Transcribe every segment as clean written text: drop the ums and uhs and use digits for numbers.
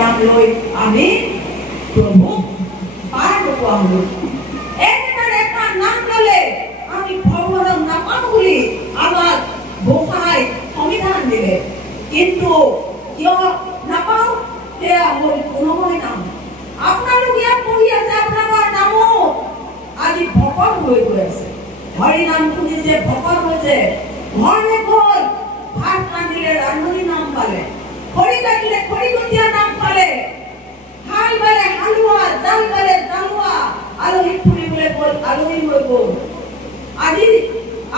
নাম লৈ আমি প্ৰভু পাৰ নোপোৱা একটা নাম ললে আমি ভগৱানক নাপাওঁ বুলি আমাক গোসাঁই সংবিধান দিলে কিন্তু কিয় নাপাওঁ সেয়া হ'ল গুণময় নাম আপোনালোক ইয়াত পঢ়ি আছে আপোনালোকৰ নামো আজি ভকত হৈ গৈ আছে হৰি নাম শুনিছে ভকত হৈছে ঘৰলে গৈ ভাত ৰান্ধিলে ৰান্ধনি নাম পালে খৰি কাটিলে খৰিকটীয়া নাম পালে হাল বালে হালুৱা জাল বালে জালুৱা আলহী ফুৰিবলৈ গ'ল আলহী হৈ গ'ল আজি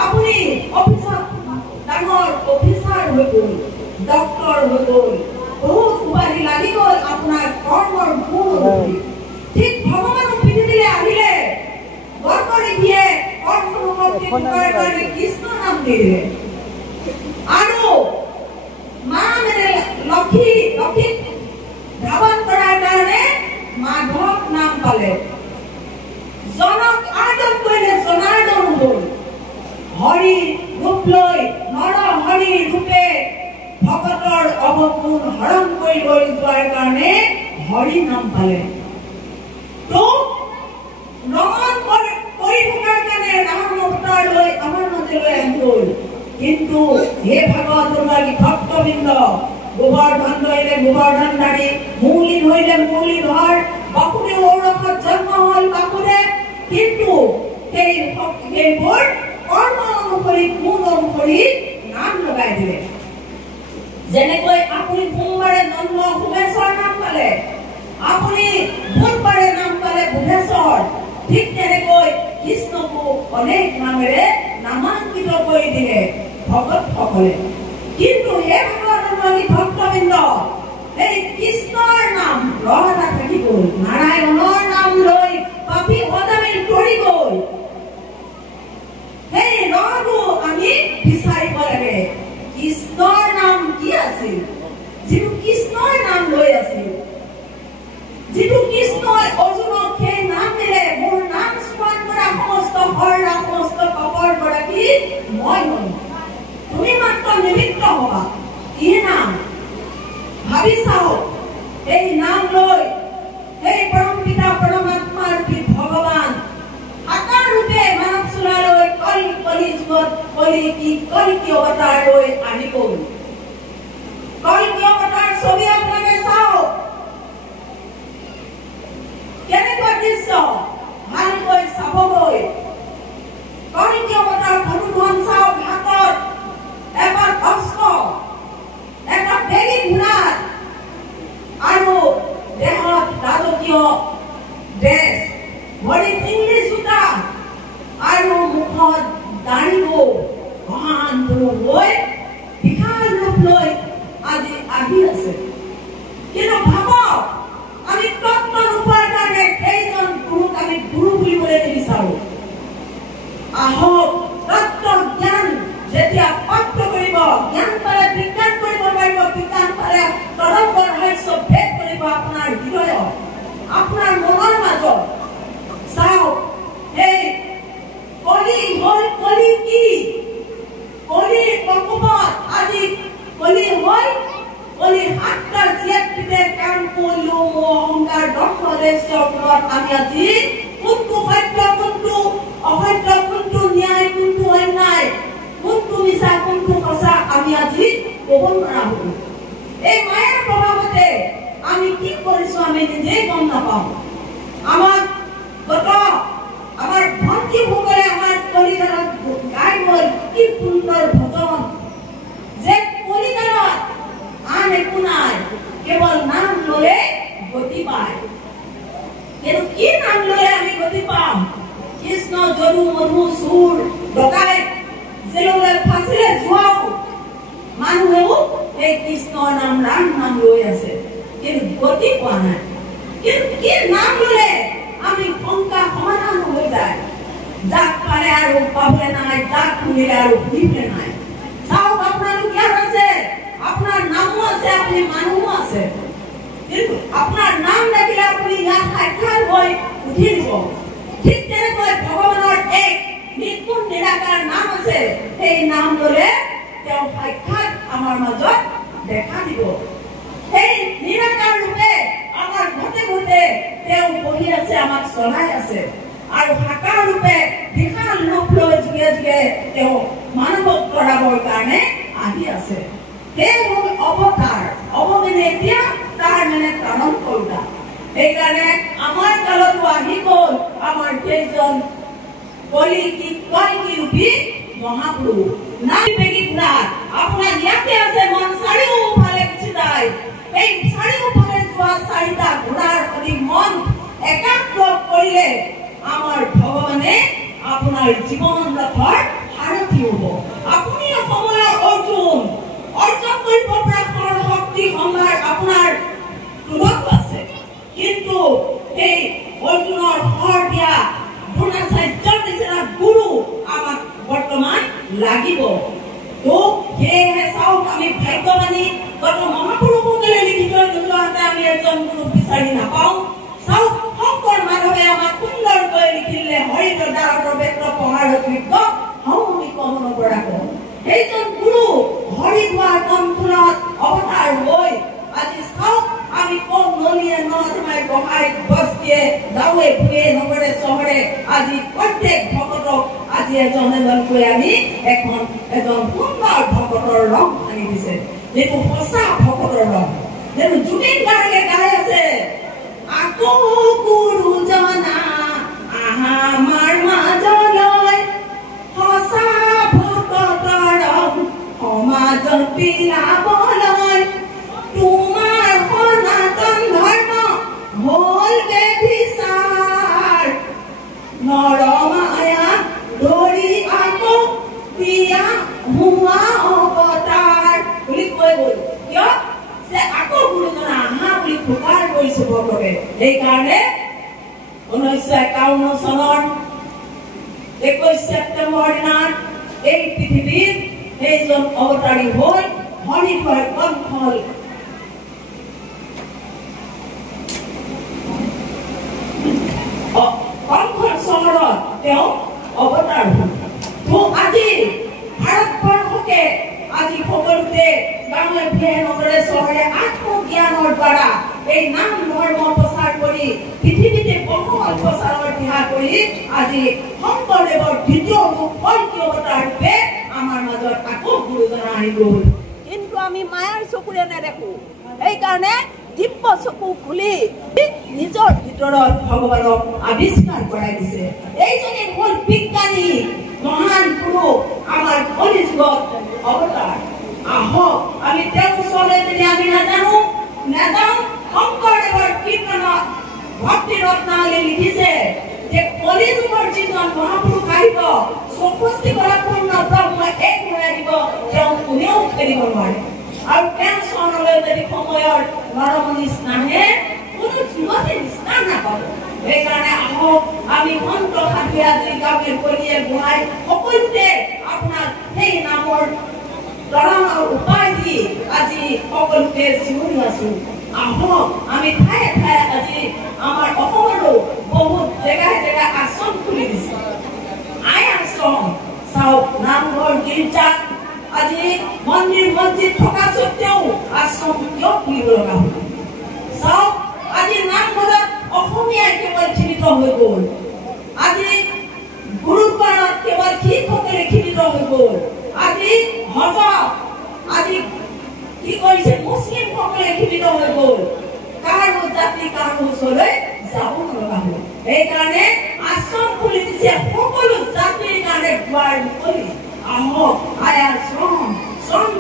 আপুনি অফিচত ডাঙৰ অফিচাৰ হৈ গ'ল ডক্টৰ হৈ গ'ল বহুত উপাধি লাগি গ'ল আপোনাৰ কৰ্মৰ গুণ অনুসৰি ঠিক ভগৱানক পৃথিৱীলৈ আহিলে বৰকৰি দিয়ে কৰ্মৰ শক্তি থকাৰ কাৰণে কৃষ্ণ নাম দিলে আৰু মা মানে লক্ষী ধাৱন কৰাৰ কাৰণে মাধৱ নাম পালে জনক আদৰ কৰিলে জনাৰ্দন হ'ল হৰি ৰূপ লৈ নৰ হৰি ৰূপে ভকতৰ অৱগুণ হৰণ কৰি লৈ যোৱাৰ কাৰণে হৰি নাম পালে তো ৰমণ কৰি থকাৰ কাৰণে ৰাম অৱতাৰ লৈ আমাৰ মাজলৈ আহি গ'ল কিন্তু হে ভাগৱত অনুৰাগী ভক্তবৃন্দ গোবৰ্ধন ধৰিলে গোবৰ্ধনধাৰী মৌলিন হইলে মৌলিধৰ বাসুদেৱ ঔৰসত জন্ম হল বাসুদেৱ কিন্তু সেইবোৰ কৰ্ম অনুসৰি গুণ অনুসৰি নাম লগাই দিলে যেনেকৈ আপুনি সোমবাৰে জন্ম ভুৱেশ্বৰ নাম পালে আপুনি বুধবাৰে নাম পালে বুধেশ্বৰ ঠিক তেনেকৈ কৃষ্ণকো অনেক নামেৰে নামাঙ্কিত কৰি দিলে ভকতসকলে কিন্তু হে ভগৱানৰ ভক্তবৃন্দ এই কৃষ্ণৰ নাম ৰহা থাকি গ'ল নাৰায়ণৰ নাম লৈ পাপী অদামিল কৰি গ'ল সেই ৰহটো আমি বিচাৰিব লাগে কৃষ্ণৰ নাম কি আছিল যিটো কৃষ্ণৰ নাম লৈ আছিল যিটো কৃষ্ণই অৰ্জুনক সেই নাম দিলে মোৰ নাম স্মৰণ কৰা সমস্ত হৰা সমস্ত পাপৰ গৰাকী মই হ'ম তুমি মাত্ৰ নিমিত্ত হবা কি নাম ভাবি চাওক এই নাম লৈ সেই পৰম পিতা পৰমাত্মা ৰূপী ভগৱান আকাৰ ৰূপে মানৱ চূড়ালৈ কলিকি অৱতাৰ লৈ আহি গ'ল কলিকি অৱতাৰ ছবি আপোনালোকে চাওক কেনেকুৱা দৃশ্য ভালকৈ চাবগৈ কলিকি অৱতাৰ ধনুধন চাওক হাতত এপাত অস্ত্ৰ এটা বেগী ঘোঁৰাত আৰু দেহত ৰাজকীয় ড্ৰেছ ভৰিত ইংলিছ জোতা আৰু মুখত দাঢ়িও মহান ৰূপ লৈ বিশাল ৰূপ লৈ আজি আহি আছে কিন্তু ভাবক আমি তত্ত্ব ৰূপৰ কাৰণে সেইজন গুৰুক আমি গুৰু বুলিবলৈ নিবিচাৰো আহক তত্ত্ব জ্ঞান যেতিয়া প্ৰাপ্ত কৰিব জ্ঞান পালে বিজ্ঞান কৰিব পাৰিব বিজ্ঞান পালে তৰংগ ৰহস্য ভেদ কৰিব আপোনাৰ হৃদয়ত আপোনাৰ মনৰ মাজত চাওক এই কলি হ'ল কলি কি কলিৰ প্ৰকোপত আজি কলি হ'ল কলি সাতটা জীয়াতৃতে কাম কৰিলো অহংকাৰ দৰ্শদেশৰ ওপৰত আমি আজি কোনটো সত্য কোনটো অসত্য কোনটো ন্যায় কোনটো অন্যায় কোনটো মিছা কোনটো সঁচা আমি আজি ক'ব নোৱাৰা হলো এই মায়াৰ প্ৰভাৱতে আমি কি কৰিছো আমি নিজে গম নাপাওঁ আমাক আমাৰ ভণ্টিসকলে আমাৰ কলিদানত গাই গ'ল কি সুন্দৰ ভজন যে কলিদানত আন একো নাই কেৱল নাম ল'লে গতি পায় কিন্তু কি নাম ল'লে আমি গতি পাম কৃষ্ণ যদু মধু চুৰ ডকাইত জেললৈ ফাঁচিলে যোৱাও মানুহেও এই কৃষ্ণৰ নাম ৰাম নাম লৈ আছে কিন্তু গতি পোৱা নাই কিন্তু কি নাম ল'লে আমি শংকা সমাধান হৈ যায় যাক পালে আৰু পাবলৈ নাই যাক শুনিলে আৰু শুনিবলৈ নাই চাওক আপোনালোক ইয়াত আছে আপোনাৰ নামো আছে আপুনি মানুহো আছে কিন্তু আপোনাৰ নাম দেখিলে আপুনি ইয়াত সাক্ষাৎ হৈ উঠি দিব ঠিক তেনেকৈ ভগৱানৰ এক নিৰ্গুণ নিৰাকাৰ নাম আছে সেই নাম ল'লে তেওঁ সাক্ষাৎ আমাৰ মাজত দেখা দিব সেই নিৰাকাৰ ৰূপে চলাই আছে আৰু হাকাৰ ৰূপে বিশাল ৰূপ লৈ যুগে যুগে তেওঁ মানৱক কৰাবৰ কাৰণে আহি আছে। সেই হ'ল অৱতাৰ। অৱমানে এতিয়া তাৰ মানে কাৰণ কৰোঁতা। সেইকাৰণে আমাৰ কালতো আহি গ'ল আমাৰ কেইজন কলিকি ৰূপী মহাপুৰুষ। নাই বেগীনাথ আপোনাৰ ইয়াতে আছে, মন চাৰিওফালে গুচি যায়। এই চাৰিওফালে যোৱা চাৰিটা ঘোঁৰাৰ সৈতে মন একাগ্ৰ কৰিলে আমাৰ ভগৱানে আপোনাৰ জীৱন ৰথৰ সাৰথি হ'ব। আপুনি সময়ৰ অৰ্জন কৰিব পৰা শক্তি সম্ভাৰ আপোনাৰ তোলতো আছে, কিন্তু সেই অৰ্জুনৰ শৰ দিয়া দ্ৰোণাচাৰ্যৰ নিচিনা গুৰু আমাক বৰ্তমান লাগিব। তো সেয়েহে চাওক, আমি ভাগ্যৱানী গত মহাপুৰুষসকলে লিখি থৈ নোযোৱাতে আমি এজন গুৰু বিচাৰি নাপাওঁ। চাওক, শংকৰ মাধৱে আমাক সুন্দৰকৈ লিখিলে, হৰিদ্ৰাৰ বেত্ৰ পঢ়াৰ যোগ্য হওঁ আমি কমন পৰাক। সেইজন গুৰু হৰিদ্বাৰ কণ্ঠত অৱতাৰ হৈ আজি চাওক, আমি কম নলিয়ে নৰ্মাই বহাই বস্তিয়ে গাঁৱে ভূঞে নগৰে চহৰে আজি প্ৰত্যেক ভকতক আজি এজনকৈ আমি এজন সুন্দৰ ভকতৰ ৰং আনি দিছে, যিটো সঁচা ভকতৰ ৰং। যেন জুবিন গাৰ্গে গাই আছে, আকৌ গুৰুজনা আহা আমাৰ মাজলৈ, সঁচা ভকতৰ ৰং সমাজত বিলাবলৈ, তোমাৰ সনাতন ধৰ্ম হ'ল বেবিচাৰ, নৰমায়া ধৰি আকৌ দিয়া হোৱা অৱতাৰ বুলি কৈ গ'ল। কিয় যে আকৌ গুৰুজনা আহা বুলি পুকাৰ কৰিছে ভকতে। সেইকাৰণে 1951 চনৰ 21 ছেপ্টেম্বৰ দিনা এই পৃথিৱীত সেইজন অৱতাৰী হৈ হৰিদ্বাৰ কণ্ঠল চহৰত তেওঁ অৱতাৰ হ'ল। তো আজি ভাৰতবৰ্ষকে আজি সকলোতে গাঁৱে ভূঞে নগৰে চহৰে আত্মজ্ঞানৰ দ্বাৰা এই নাম ধৰ্ম প্ৰচাৰ কৰি পৃথিৱীতে বহল প্ৰচাৰৰ দিহা কৰি আজি শংকৰদেৱৰ দ্বিতীয় ৰূপ কল্কি অৱতাৰ ৰূপে আমাৰ মাজত আকৌ গুৰুজনা আহি গ'ল। কিন্তু আমি মায়াৰ চকুৰে নেদেখো। সেইকাৰণে দিব্য চকু খুলি নিজৰ ভিতৰত ভগৱানক আৱিষ্কাৰ কৰাই দিছে। এইজনে হ'ল বিজ্ঞানী মহান পুৰুষ, আমাৰ কলি যুগত অৱতাৰ। আহক আমি তেওঁৰ ওচৰলৈ যদি আমি নাযাওঁ, শংকৰদেৱৰ কীৰ্তনত ভক্তি ৰত্নাৱলী লিখিছে যে কলি যুগৰ যিজন মহাপুৰুষ আহিব, 64 গৰা পূৰ্ণ ব্ৰহ্ম এক হৈ আহিব, তেওঁ কোনেও খেলিব নোৱাৰে। আৰু তেওঁ চৰণলৈ যদি সময়ৰ নৰমনিচ নাহে, কোনো যুগতে নিষ্ঠা নাপাব। সেইকাৰণে আহক আমি সন্ত সাধু আজি গাঁৱে কলিয়ে বুঢ়াই সকলোতে আপোনাক সেই নামৰ তৰণৰ উপায় দি আজি সকলোতে চিঞৰি আছো। আহক আমি ঠায়ে ঠায়ে আজি আমাৰ অসমৰো বহুত জেগাই জেগাই আশ্ৰম খুলি দিছে। আই আশ্ৰম চাওক, নামঘৰ গীৰ্জাত আজি মন্দিৰ মছজিদ থকা স্বত্তেও আশ্ৰম কিয় খুলিব লগা হ'ল? চাওক, আজি নামঘৰত অসমীয়াই কেৱল সীমিত হৈ গ'ল। আজি গুৰুদ্বাৰত কেৱল শিখসকলে সীমিত হৈ গ'ল। আজি হজত আজি কি কৰিছে মুছলিম সকলে সীমিত হৈ গ'ল। কাৰো জাতি কাৰো ওচৰলৈ যাব নলগা হ'ল। সেইকাৰণে আশ্ৰম খুলি দিছে সকলো জাতিৰ কাৰণে দুৱাৰ মুকলি। আহক আই আশ্ৰম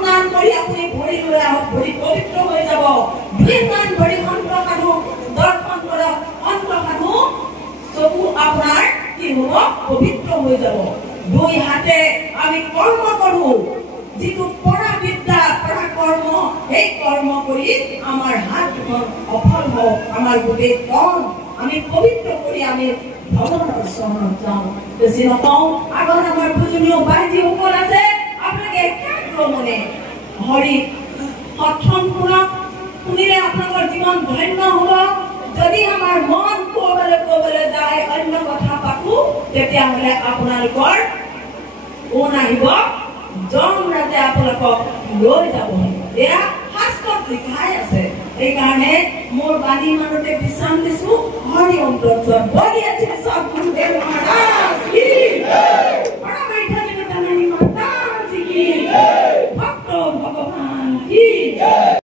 দান কৰি আপুনি ভৰি লৈ আহক, ভৰি পবিত্ৰ হৈ যাব। দান ভৰি সন্ত সাধু দৰ্শন কৰক, সন্ত সাধু চকু আপোনাৰ কি হ'ব? পবিত্ৰ হৈ যাব। দুই হাতে আমি কৰ্ম কৰো, যিটো পৰা বিদ্যা পৰা কৰ্ম, সেই কৰ্ম কৰি আমাৰ হাত দুখন সফল হওক। আমাৰ গোটেই তন আমি পবিত্ৰ কৰি আমি ভগৱানৰ চৰণত যাওঁ। বেছি নকওঁ, আগত আমাৰ পূজনীয় বাইদেউসকল আছে, আপোনালোকে একাগ্ৰ মনে হৰি সৎসং শুনক, শুনিলে আপোনালোকৰ জীৱন ধন্য হ'ব। যদি আমাৰ মন ক'বলৈ যায়, অন্য কথা পাতো, তেতিয়াহ'লে আপোনালোকৰ কোন আহিব? যমৰাজে আপোনালোকক লৈ যাব। এয়া শাস্ত্ৰত লিখাই আছে। সেইকাৰণে মোৰ বাণী মানুহতে বিশ্ৰাম দিছো। হৰি অন্তৰ্য বলি আছে। কি